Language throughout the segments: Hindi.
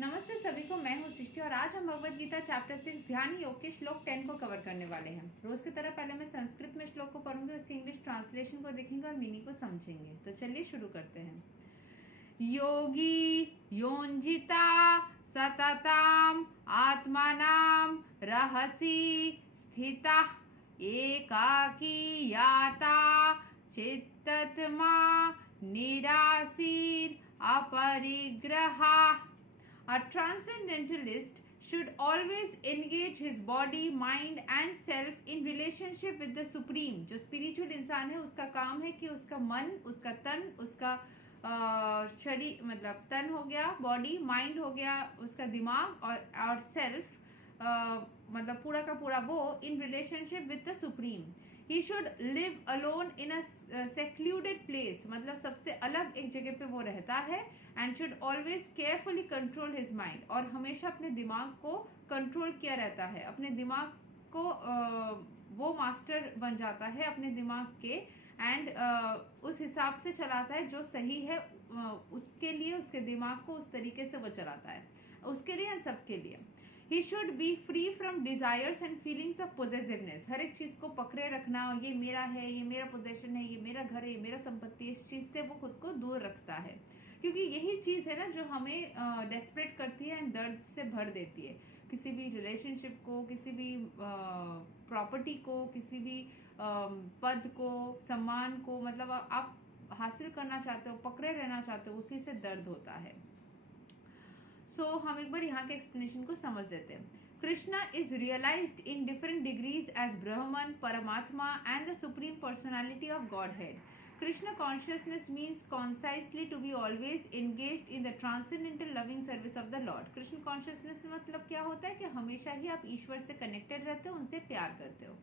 नमस्ते सभी को, मैं हूँ सृष्टि और आज हम भगवत गीता चैप्टर 6 ध्यान योग के श्लोक 10 को कवर करने वाले हैं। रोज की तरह पहले मैं संस्कृत में श्लोक को पढ़ूंगी, उसकी इंग्लिश ट्रांसलेशन को देखेंगे और मीनिंग को समझेंगे। तो चलिए शुरू करते हैं। योगी योंजिता सतताम आत्मानाम रहसि स्थिता एकाकी याता चित्तत्मा निरासीर अपरिग्रहा। A transcendentalist should always engage his body, mind and self in relationship with the supreme। जो spiritual इंसान है उसका काम है कि उसका मन, उसका तन, उसका शरीर मतलब तन हो गया, बॉडी, माइंड हो गया, उसका दिमाग और सेल्फ मतलब पूरा का पूरा वो in relationship with the supreme. He should live alone in a secluded place, मतलब सबसे अलग एक जगह पे वो रहता है। And should always carefully control his mind, और हमेशा अपने दिमाग को कंट्रोल किया रहता है। अपने दिमाग को वो मास्टर बन जाता है अपने दिमाग के, एंड उस हिसाब से चलाता है जो सही है उसके लिए, उसके दिमाग को उस तरीके से वो चलाता है उसके लिए एंड सबके लिए। He should be free from desires and feelings of possessiveness। हर एक चीज को पकड़े रखना, ये मेरा है, ये मेरा पोजेशन है, ये मेरा घर है, ये मेरा संपत्ति है, इस चीज से वो खुद को दूर रखता है, क्योंकि यही चीज है ना जो हमें डेस्परेट करती है एंड दर्द से भर देती है। किसी भी रिलेशनशिप को, किसी भी प्रॉपर्टी को, किसी भी पद को, सम्मान को, मतलब आप हासिल करना चाहते हो, पकड़े रहना चाहते हो, उसी से दर्द होता है। हम एक बार यहाँ के एक्सप्लेनेशन को समझ लेते हैं। Krishna is realised in different degrees as Brahman, Paramatma and the supreme personality of godhead. Krishna consciousness means concisely to be always engaged in the transcendental loving service of the Lord। Krishna consciousness मतलब क्या होता है कि हमेशा ही आप ईश्वर से कनेक्टेड रहते हो, उनसे प्यार करते हो।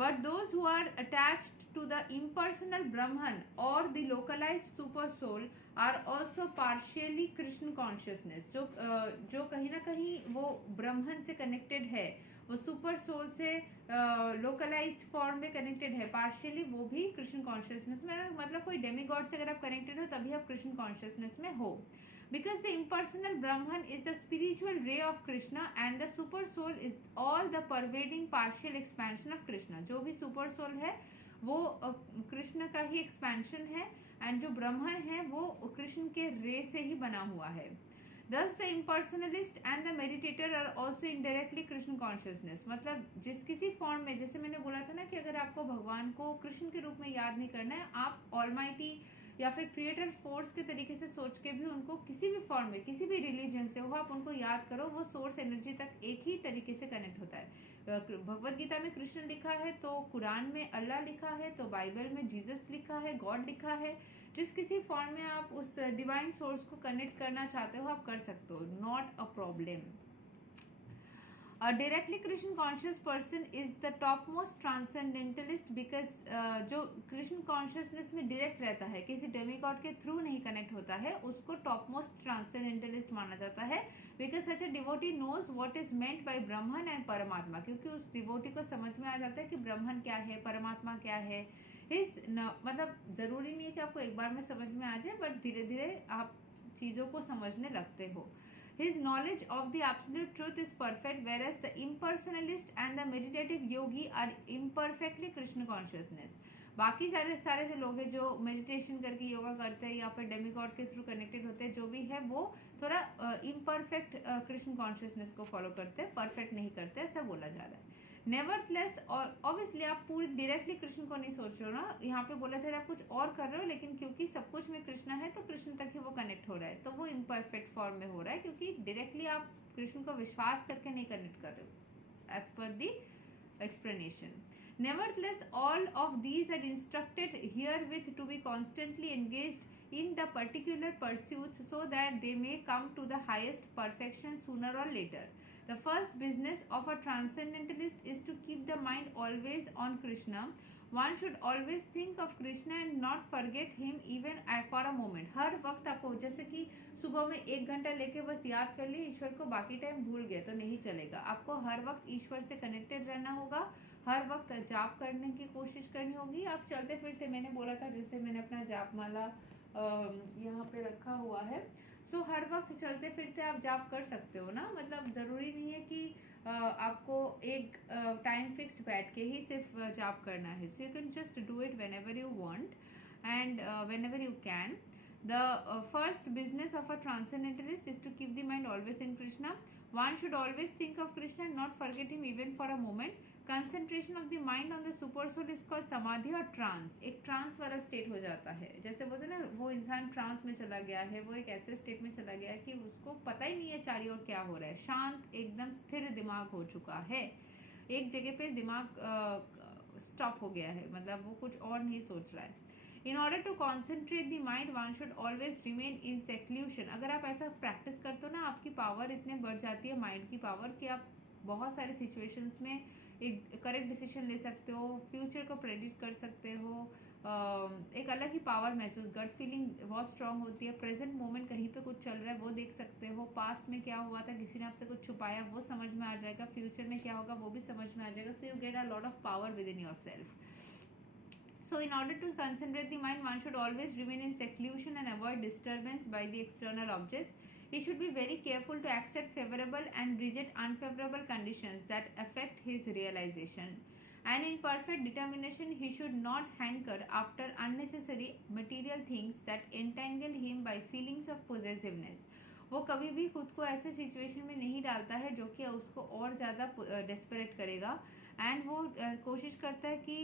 But those who are attached to the impersonal Brahman or the localized super soul are also partially Krishna consciousness। जो कहीं ना कहीं वो ब्रह्मन से कनेक्टेड है, वो सुपर सोल से लोकलाइज्ड फॉर्म में कनेक्टेड है, पार्शियली वो भी कृष्ण कॉन्शियसनेस में, मतलब कोई डेमीगॉड से अगर आप कनेक्टेड हो तभी आप कृष्ण कॉन्शियसनेस में हो। Because the impersonal Brahman is the spiritual ray of Krishna and the super soul is all the pervading partial expansion of Krishna। जो भी super soul है वो कृष्ण का ही एक्सपेंशन है, एंड जो ब्रह्मन है वो कृष्ण के रे से ही बना हुआ है। Thus the impersonalist and the meditator are also indirectly Krishna consciousness। मतलब जिस किसी फॉर्म में, जैसे मैंने बोला था ना कि अगर आपको भगवान को कृष्ण के रूप में याद नहीं करना है, आप ऑलमाइटी या फिर क्रिएटर फोर्स के तरीके से सोच के भी उनको किसी भी फॉर्म में, किसी भी रिलीजन से हो, आप उनको याद करो, वो सोर्स एनर्जी तक एक ही तरीके से कनेक्ट होता है। भगवत गीता में कृष्ण लिखा है, तो कुरान में अल्लाह लिखा है, तो बाइबल में जीसस लिखा है, गॉड लिखा है। जिस किसी फॉर्म में आप उस डिवाइन सोर्स को कनेक्ट करना चाहते हो आप कर सकते हो, not a problem. A directly Krishna conscious person is the topmost transcendentalist because जो कृष्ण कॉन्शियसनेस में डायरेक्ट रहता है, किसी डेमीगॉड के थ्रू नहीं कनेक्ट होता है, उसको टॉपमोस्ट ट्रांसेंडेंटलिस्ट माना जाता है। Because such a devotee knows what is meant by Brahman and Paramatma, क्योंकि उस डिवोटी को समझ में आ जाता है कि ब्रह्मन क्या है, परमात्मा क्या है। मतलब जरूरी नहीं है कि आपको एक बार में समझ में आ जाए, बट धीरे धीरे आप चीजों को समझने लगते हो। His knowledge of the absolute truth is perfect, whereas the impersonalist and the meditative yogi are imperfectly Krishna consciousness। बाकी सारे जो लोग हैं जो मेडिटेशन करके योगा करते हैं या फिर डेमीगॉड के थ्रू कनेक्टेड होते हैं, जो भी है वो थोड़ा इम्परफेक्ट कृष्ण कॉन्शियसनेस को फॉलो करते हैं, परफेक्ट नहीं करते, ऐसा बोला जा रहा है। नेवरथलेस, और ऑब्वियसली आप पूरी डायरेक्टली कृष्ण को नहीं सोच रहे हो ना, यहाँ पे बोला जा रहा है आप कुछ और कर रहे हो, लेकिन क्योंकि सब कुछ में कृष्ण है तो कृष्ण तक ही वो कनेक्ट हो रहा है, तो वो इम्परफेक्ट फॉर्म में हो रहा है, क्योंकि डायरेक्टली आप कृष्ण को विश्वास करके नहीं कनेक्ट कर रहे हो, as per the explanation। Nevertheless, all of these are instructed herewith to be constantly engaged in the particular pursuits so that they may come to the highest perfection sooner or later। The first business of a transcendentalist is to keep the mind always on Krishna। One should always think of Krishna and not forget him even for a moment। हर वक्त आपको, जैसे कि सुबह में 1 घंटा लेके बस याद कर लिए ईश्वर को, बाकी टाइम भूल गए तो नहीं चलेगा। आपको हर वक्त ईश्वर से कनेक्टेड रहना होगा, हर वक्त जाप करने की कोशिश करनी होगी। आप चलते फिरते, मैंने बोला था जैसे मैंने अपना जाप माला यहाँ पे रखा हुआ है। सो हर वक्त चलते फिरते आप जाप कर सकते हो ना, मतलब ज़रूरी नहीं है कि आपको एक टाइम फिक्स्ड बैठ के ही सिर्फ जाप करना है। So you can just do it when ever you want and when ever you can. The first business of a transcendentalist is to keep the mind always in Krishna. One should always think of Krishna and not forget him even for a moment. Concentration of the mind on the super soul is called samadhi और trance। एक trance वाला state हो जाता है, जैसे बोलते हैं ना वो इंसान trance में चला गया है, वो एक ऐसे state में चला गया है कि उसको पता ही नहीं है चारों ओर क्या हो रहा है, शांत एकदम स्थिर दिमाग हो चुका है, एक जगह पे दिमाग स्टॉप हो गया है, मतलब वो कुछ और नहीं सोच रहा है। In order to concentrate the mind, one should always remain in seclusion। अगर आप ऐसा प्रैक्टिस करते हो ना, आपकी पावर इतने बढ़ जाती है, माइंड की पावर, कि आप बहुत सारे सिचुएशंस में एक करेक्ट डिसीजन ले सकते हो, फ्यूचर को प्रेडिक्ट कर सकते हो, एक अलग ही पावर महसूस, गट फीलिंग बहुत स्ट्रांग होती है, प्रेजेंट मोमेंट कहीं पे कुछ चल रहा है वो देख सकते हो, पास्ट में क्या हुआ था, किसी ने आपसे कुछ छुपाया वो समझ में आ जाएगा, फ्यूचर में क्या होगा वो भी समझ में आ जाएगा। So you get a lot of power with in your self. So in order to concentrate the mind, one should always remain in seclusion and avoid disturbance by the external objects. He should be very careful to accept favorable and reject unfavorable conditions that affect his realization. And in perfect determination, he should not hanker after unnecessary material things that entangle him by feelings of possessiveness. वो कभी भी खुद को ऐसे सिचुएशन में नहीं डालता है जो कि उसको और ज़्यादा डेस्परेट करेगा, एंड वो कोशिश करता है कि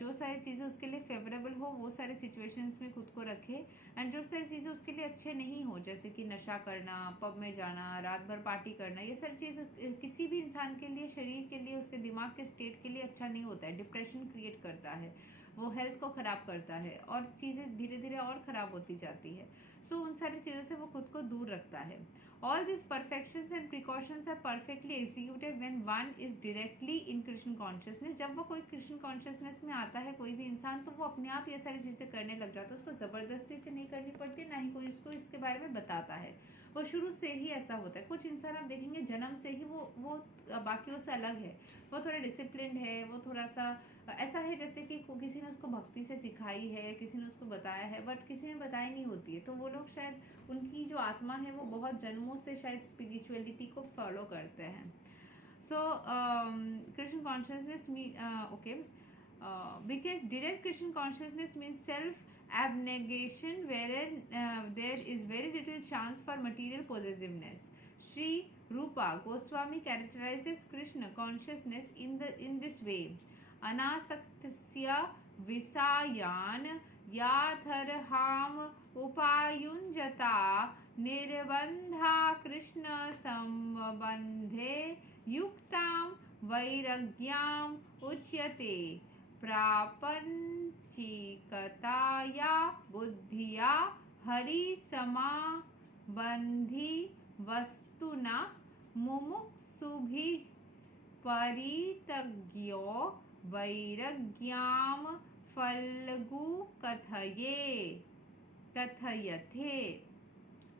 जो सारी चीज़ें उसके लिए फेवरेबल हो वो सारे सिचुएशंस में खुद को रखे, एंड जो सारी चीज़ें उसके लिए अच्छे नहीं हो, जैसे कि नशा करना, पब में जाना, रात भर पार्टी करना, ये सारी चीज़ किसी भी इंसान के लिए, शरीर के लिए, उसके दिमाग के स्टेट के लिए अच्छा नहीं होता है, डिप्रेशन क्रिएट करता है, वो हेल्थ को ख़राब करता है और चीज़ें धीरे धीरे और ख़राब होती जाती है। सो उन सारी चीज़ों से वो खुद को दूर रखता है। All these perfections and precautions are perfectly executed when one is directly in Krishna consciousness। जब वो कोई कृष्ण कॉन्शियसनेस में आता है कोई भी इंसान, तो वो अपने आप ये सारी चीज़ें करने लग जाता है, उसको ज़बरदस्ती से नहीं करनी पड़ती, ना ही कोई उसको इसके बारे में बताता है, वो शुरू से ही ऐसा होता है। कुछ इंसान आप देखेंगे जन्म से ही वो बाकियों से अलग है, वो थोड़ा डिसिप्लिन है, वो थोड़ा सा ऐसा है जैसे कि किसी ने उसको भक्ति से सिखाई है, किसी ने उसको बताया है, बट किसी ने बताई नहीं होती है, तो वो लोग शायद उनकी जो आत्मा है वो बहुत जन्मों से शायद स्पिरिचुअलिटी को फॉलो करते हैं। So Krishna consciousness okay, because direct Krishna consciousness means self abnegation, wherein there is very little chance for material possessiveness. Sri Rupa Goswami characterizes Krishna consciousness in this way: अनासक्तस्य विषयान् याथर्हाम उपायुञ्जता निर्बन्धा कृष्ण संबंधे युक्तां वैराग्याम् उच्यते। प्रापञ्चिकताया बुद्धिया हरिसमाबन्धि वस्तुना मुमुक्षुभिः परितज्ञो वैराग्याम Phalgu कथयथे।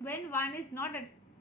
When one is not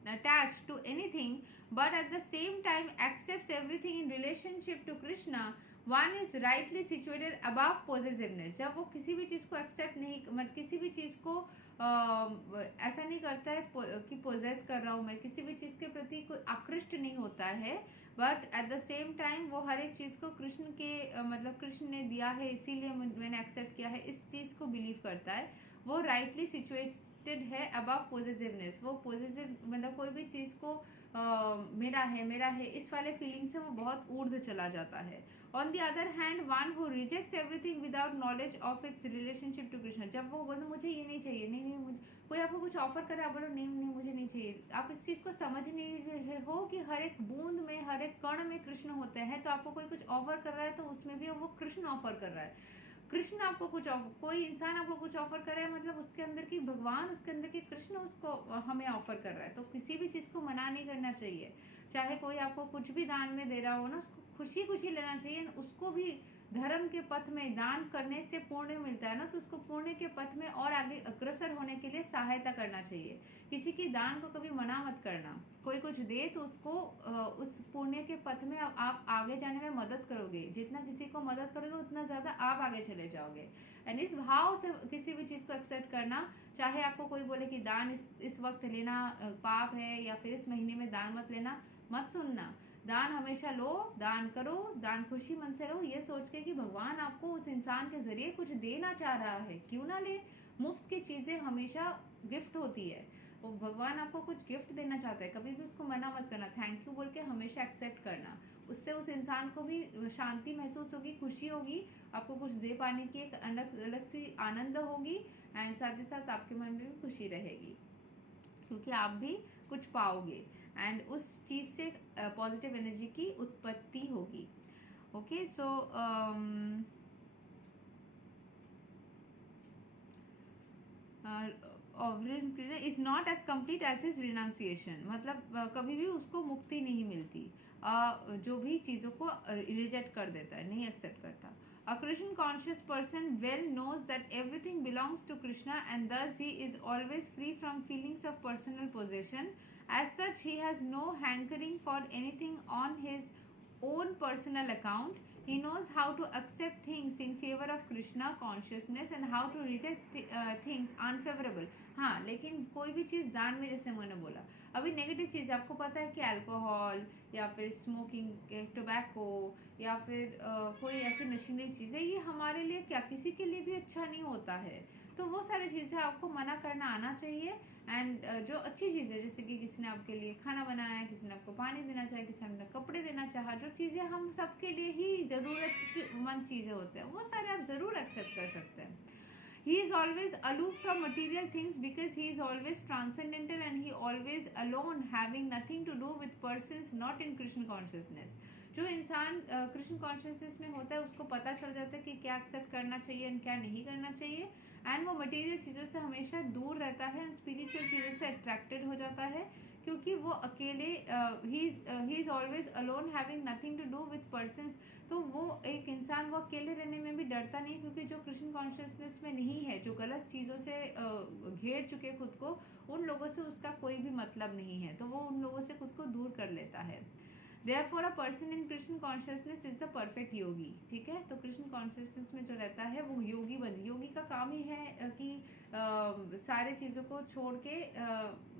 attached to anything but at the same time accepts everything in relationship to Krishna, one is rightly situated above possessiveness। जब वो किसी भी चीज़ को एक्सेप्ट नहीं, मतलब किसी भी चीज़ को ऐसा नहीं करता है कि पोजेस कर रहा हूँ मैं, किसी भी चीज़ के प्रति कोई आकृष्ट नहीं होता है, but at the same time वो हर एक चीज़ को कृष्ण के मतलब कृष्ण ने दिया है इसीलिए मैंने एक्सेप्ट किया है, इस चीज़ को बिलीव करता है, वो राइटली सिचुएटेड है अबव पॉजिटिवनेस। वो पॉजिटिव मतलब कोई भी चीज़ को मेरा है इस वाले फीलिंग से वो बहुत ऊर्ध्व चला जाता है। On the other hand one who rejects everything without knowledge of its relationship to Krishna, जब वो बोलो मुझे ये नहीं चाहिए, नहीं मुझे कोई आपको कुछ ऑफर करे, आप बोलो नहीं मुझे नहीं चाहिए, आप इस चीज़ को समझ नहीं रहे हो कि हर एक बूंद में, हर एक कण में कृष्ण होते हैं, तो आपको कोई कुछ ऑफर कर रहा है तो उसमें भी वो कृष्ण ऑफर कर रहा है। कृष्ण आपको कुछ कोई इंसान आपको कुछ ऑफर कर रहा है, मतलब उसके अंदर की भगवान, उसके अंदर की कृष्ण उसको हमें ऑफर कर रहा है। तो किसी भी चीज़ को मना नहीं करना चाहिए, चाहे कोई आपको कुछ भी दान में दे रहा हो ना, उसको खुशी खुशी लेना चाहिए, उसको भी धर्म के पथ में दान करने से पुण्य मिलता है ना, तो उसको पुण्य के पथ में और आगे अग्रसर होने के लिए सहायता करना चाहिए। किसी की दान को कभी मना मत करना। कोई कुछ दे तो उसको उस पुण्य के पथ में आप आगे जाने में मदद करोगे। जितना किसी को मदद करोगे उतना ज्यादा आप आगे चले जाओगे। एंड इस भाव से किसी भी चीज को एक्सेप्ट करना, चाहे आपको कोई बोले कि दान इस वक्त लेना पाप है, या फिर इस महीने में दान मत लेना, मत सुनना। दान हमेशा लो, दान करो, दान खुशी मन से लो, ये सोच के कि भगवान आपको उस इंसान के जरिए कुछ देना चाह रहा है, क्यों ना ले। मुफ्त की चीजें हमेशा गिफ्ट होती है, वो भगवान आपको कुछ गिफ्ट देना चाहता है, कभी भी उसको मना मत करना, थैंक यू बोल के हमेशा एक्सेप्ट करना। उससे उस इंसान को भी शांति महसूस होगी, खुशी होगी, आपको कुछ दे पाने की एक अलग अलग सी आनंद होगी, एंड साथ ही साथ आपके मन में भी खुशी रहेगी, क्योंकि आप भी कुछ पाओगे एंड उस चीज से पॉजिटिव एनर्जी की उत्पत्ति होगी। Okay, so is not as complete as his renunciation, मतलब कभी भी उसको मुक्ति नहीं मिलती, जो भी चीजों को रिजेक्ट कर देता है, नहीं एक्सेप्ट करता। A Krishna conscious person well knows that everything belongs to Krishna, and thus he is always free from feelings of personal possession. As such, he has no hankering for anything on his own personal account. He knows how to accept things in favor of Krishna consciousness and how to reject things unfavorable. हाँ, लेकिन कोई भी चीज़ दान में, जैसे मैंने बोला, अभी नेगेटिव चीज़ आपको पता है कि अल्कोहल या फिर स्मोकिंग, टोबैको या फिर कोई ऐसी नशीली चीज़ है, ये हमारे लिए क्या किसी के लिए भी अच्छा नहीं होता है। तो वो सारी चीज़ें आपको मना करना आना चाहिए। एंड जो अच्छी चीज़ है, जैसे कि किसी ने आपके लिए खाना बनाया, किसी ने आपको पानी देना चाहे, किसी ने कपड़े देना चाहा, जो चीज़ें हम सबके लिए ही ज़रूरत की मंद चीज़ें होते हैं, वो सारे आप ज़रूर एक्सेप्ट कर सकते हैं। He is always aloof from material things because he is always transcendental and he always alone, having nothing to do with persons not in Krishna consciousness. जो इंसान कृष्ण कॉन्शियसनेस में होता है, उसको पता चल जाता है कि क्या एक्सेप्ट करना चाहिए एंड क्या नहीं करना चाहिए, एंड वो मटेरियल चीज़ों से हमेशा दूर रहता है, स्पिरिचुअल चीज़ों से अट्रैक्टेड हो जाता है, क्योंकि वो अकेले ही is always alone, having nothing to do with persons. तो वो एक इंसान वो अकेले रहने में भी डरता नहीं, क्योंकि जो कृष्ण कॉन्शियसनेस में नहीं है, जो गलत चीज़ों से घेर चुके खुद को, उन लोगों से उसका कोई भी मतलब नहीं है, तो वो उन लोगों से खुद को दूर कर लेता है। Therefore, a person in Krishna consciousness is the perfect योगी। ठीक है, तो कृष्ण कॉन्शियसनेस में जो रहता है वो योगी योगी का काम ही है कि सारे चीज़ों को छोड़ के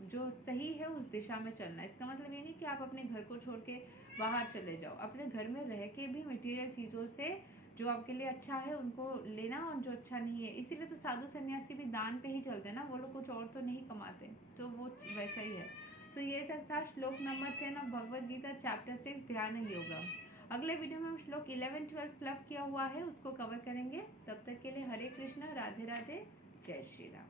जो सही है उस दिशा में चलना। इसका मतलब ये नहीं कि आप अपने घर को छोड़ के बाहर चले जाओ, अपने घर में रह के भी मटेरियल चीज़ों से जो आपके लिए अच्छा है उनको लेना, और जो अच्छा नहीं है, इसीलिए तो साधु सन्यासी भी दान पे ही चलते हैं ना, वो लोग कुछ और तो नहीं कमाते, तो वो वैसा ही है। तो ये तक था श्लोक number 10 of Bhagavad Gita chapter 6 Dhyan yoga. अगले वीडियो में हम श्लोक 11, 12 क्लब किया हुआ है उसको कवर करेंगे। तब तक के लिए हरे कृष्णा, राधे राधे, जय श्री राम।